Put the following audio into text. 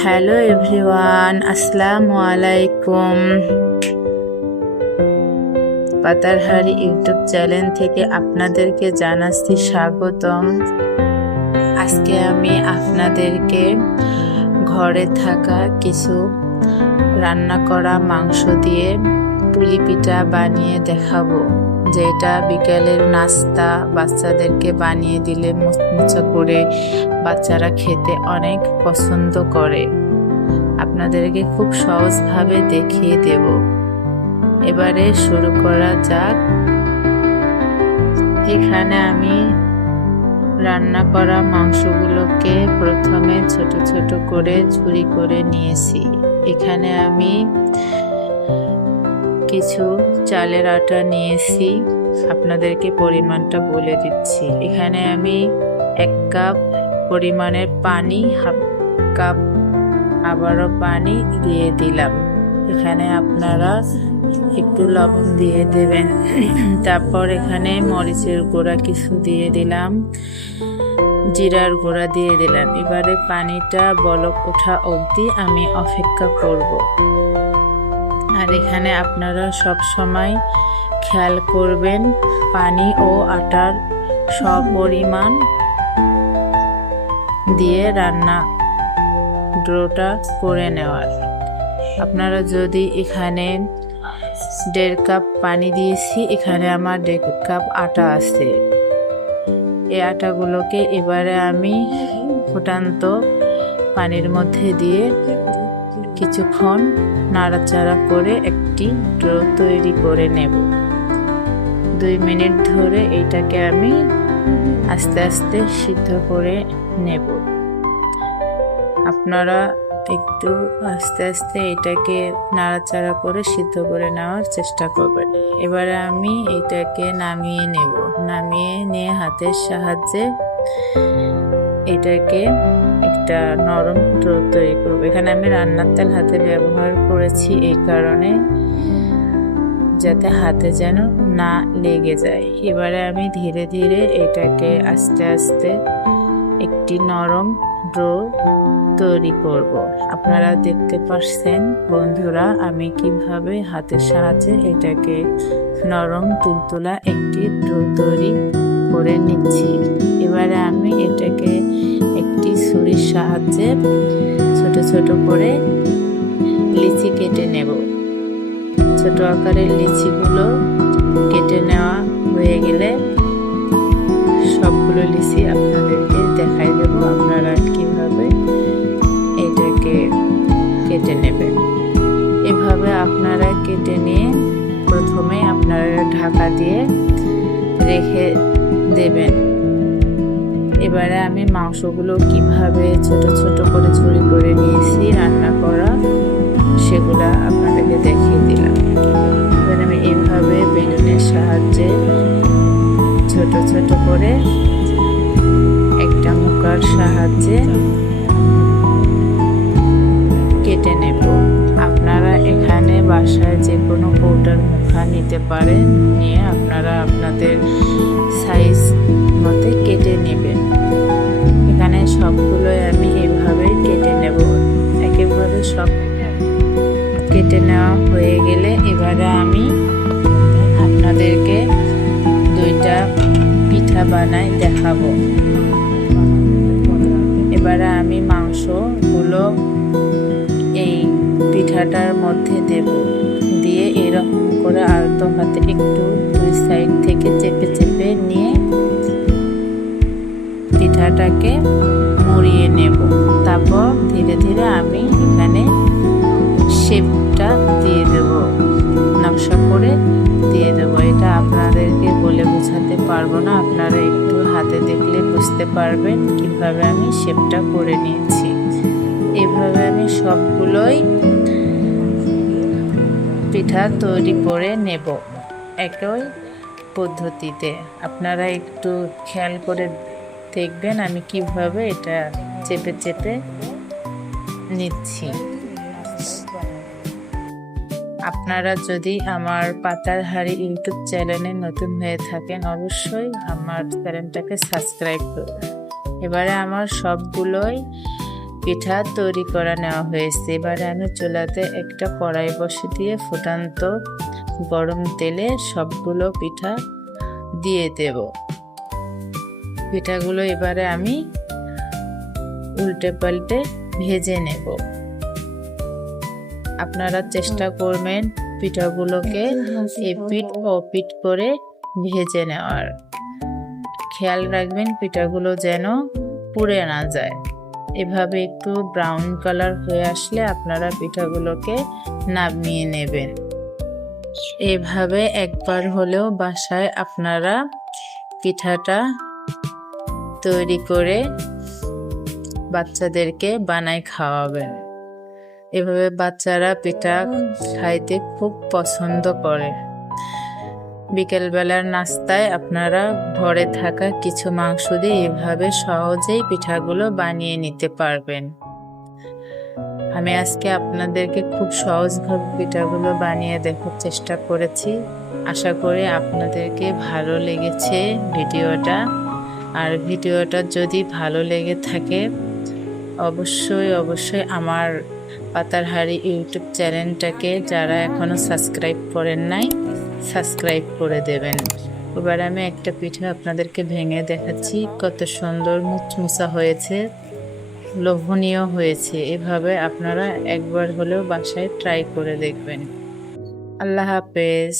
Hello everyone, আসসালামু আলাইকুম। পাতারহারি YouTube channel থেকে আপনাদেরকে জানাচ্ছি স্বাগতম। আজকে আমি আপনাদেরকে ঘরে থাকা কিছু রান্না করা মাংস দিয়ে পুলি পিঠা বানিয়ে দেখাবো, যেটা বিকেলের নাস্তা বাচ্চাদেরকে বানিয়ে দিলে মুচমুচা করে বাচ্চারা খেতে অনেক পছন্দ করে। আপনাদেরকে খুব সহজভাবে দেখিয়ে দেব। এবারে শুরু করা যাক। এখানে আমি রান্না করা মাংসগুলোকে প্রথমে ছোট ছোট করে ঝুরি করে নিয়েছি। এখানে আমি কিছু চালের আটা নিয়েছি, আপনাদেরকে পরিমাণটা বলে দিচ্ছি। এখানে আমি 1 কাপ পরিমাণের পানি, হাফ কাপ আবারও পানি দিয়ে দিলাম। এখানে আপনারা একটু লবণ দিয়ে দেবেন। তারপর এখানে মরিচের গুঁড়া কিছু দিয়ে দিলাম, জিরার গুঁড়া দিয়ে দিলাম। এবারে পানিটা বলক ওঠা অবধি আমি অপেক্ষা করব। আর এখানে আপনারা সব সময় খেয়াল করবেন পানি ও আটার সপরিমাণ দিয়ে রান্না ডোটা করে নেওয়ার। আপনারা যদি এখানে 1.5 কাপ পানি দিয়েছি, এখানে আমার 1.5 কাপ আটা আছে। এই আটাগুলোকে এবারে আমি ফুটান্ত পানির মধ্যে দিয়ে কিছুক্ষণ নাড়াচাড়া করে একটি ডো তৈরি করে নেব। 2 মিনিট ধরে এইটাকে আমি আস্তে আস্তে সিদ্ধ করে নেব। আপনারা একটু আস্তে আস্তে এটাকে নাড়াচাড়া করে সিদ্ধ করে নেওয়ার চেষ্টা করবেন। এবারে আমি এটাকে নামিয়ে নেব। নামিয়ে নিয়ে হাতের সাহায্যে এটাকে একটা নরম ডো তৈরি করব। এখানে আমি রান্নার তেল হাতে ব্যবহার করেছি এই কারণে, যাতে হাতে যেন না লেগে যায়। এবারে আমি ধীরে ধীরে এটাকে আস্তে আস্তে একটি নরম ডো তৈরি করব। আপনারা দেখতে পাচ্ছেন বন্ধুরা, আমি কিভাবে হাতের সাহায্যে এটাকে নরম তুলতুলা একটি ডো তৈরি করে নিচ্ছি। এবারে আমি এটাকে একটি ছুরির সাহায্যে ছোট ছোট করে লিচি কেটে নেব। ছোট আকারের লিচিগুলো কেটে নেওয়া হয়ে গেলে সবগুলো লিচি আপনাদেরকে দেখাই দেব আপনারা কিভাবে এটাকে কেটে নেবেন। এভাবে আপনারা কেটে নিয়ে প্রথমে আপনারা ঢাকা দিয়ে রেখে দেবেন। এবারে আমি মাংসগুলো কিভাবে ছোট ছোট করে ঝুরি করে নিয়েছি রান্না করা, সেগুলা আপনাদেরকে দেখিয়ে দিলাম। এবারে আমি এইভাবে বেলুনের সাহায্যে ছোট ছোট করে একটা মুখার সাহায্যে কেটে নেব। আপনারা এখানে বাসায় যে কোনো কৌটার মুখা নিতে পারেন, নিয়ে আপনারা আপনাদের সাইজ মতে কেটে নেবেন। এখানে সবগুলোই আমি এভাবে কেটে নেব। একেবারে সব কেটে নেওয়া হয়ে গেলে এবারে আমি আপনাদেরকে 2টা পিঠা বানাই দেখাবো। এবারে আমি মাংসগুলো এই পিঠাটার মধ্যে দেব, দিয়ে এরকম করে আলতো হাতে একটু 2 সাইড থেকে চেপে চেপে নিয়ে পিঠাটাকে মুড়িয়ে নেব। তারপর ধীরে ধীরে আমি এখানে শেপটা দিয়ে দেব, নকশা করে দিয়ে দেব। এটা আপনাদেরকে বলে বোঝাতে পারবো না, আপনারা একটু হাতে দেখলে বুঝতে পারবেন কিভাবে আমি শেপটা করে নিয়েছি। এভাবে আমি সবগুলোই পিঠা তৈরি করে নেব একই পদ্ধতিতে। আপনারা একটু খেয়াল করে দেখবেন আমি কিভাবে এটা চেপে চেপে নিচ্ছি। আপনারা যদি আমার পাতারহারি ইউটিউব চ্যানেলে নতুন হয়ে থাকেন, অবশ্যই আমার চ্যানেলটাকে সাবস্ক্রাইব করবেন। এবারে আমার সবগুলোই পিঠা তৈরি করে নেওয়া হয়েছে। এবারে আমি চুলাতে একটা কড়াই বসে দিয়ে ফুটান্ত গরম তেলে সবগুলো পিঠা দিয়ে দেব। পিঠাগুলো এবারে আমি উল্টে পাল্টে ভেজে নেব। আপনারা চেষ্টা করবেন পিঠাগুলোকে এপিঠ ওপিঠ করে ভেজে নেওয়ার। খেয়াল রাখবেন পিঠাগুলো যেন পুড়ে না যায়। এভাবে একটু ব্রাউন কালার হয়ে আসলে আপনারা পিঠাগুলোকে নামিয়ে নেবেন। এভাবে একবার হলেও বাসায় আপনারা পিঠাটা তৈরি করে বাচ্চাদেরকে বানায় খাওয়াবেন। এভাবে বাচ্চারা পিঠা খাইতে খুব পছন্দ করে। বিকেলবেলার নাস্তায় আপনারা ঘরে থাকা কিছু মাংস দিয়ে এভাবে সহজেই পিঠাগুলো বানিয়ে নিতে পারবেন। আমি আজকে আপনাদেরকে খুব সহজভাবে পিঠাগুলো বানিয়ে দেখার চেষ্টা করেছি। আশা করি আপনাদেরকে ভালো লেগেছে ভিডিওটা। আর ভিডিওটা যদি ভালো লেগে থাকে অবশ্যই আমার পাতার হাড়ি ইউটিউব চ্যানেলটাকে যারা এখনো সাবস্ক্রাইব করেন নাই সাবস্ক্রাইব করে দেবেন। এবার আমি একটা পিঠা আপনাদেরকে ভেঙে দেখাচ্ছি। কত সুন্দর মুচমুচা হয়েছে, লোভনীয় হয়েছে। এভাবে আপনারা একবার হলেও বাসায় ট্রাই করে দেখবেন। আল্লাহ হাফেজ।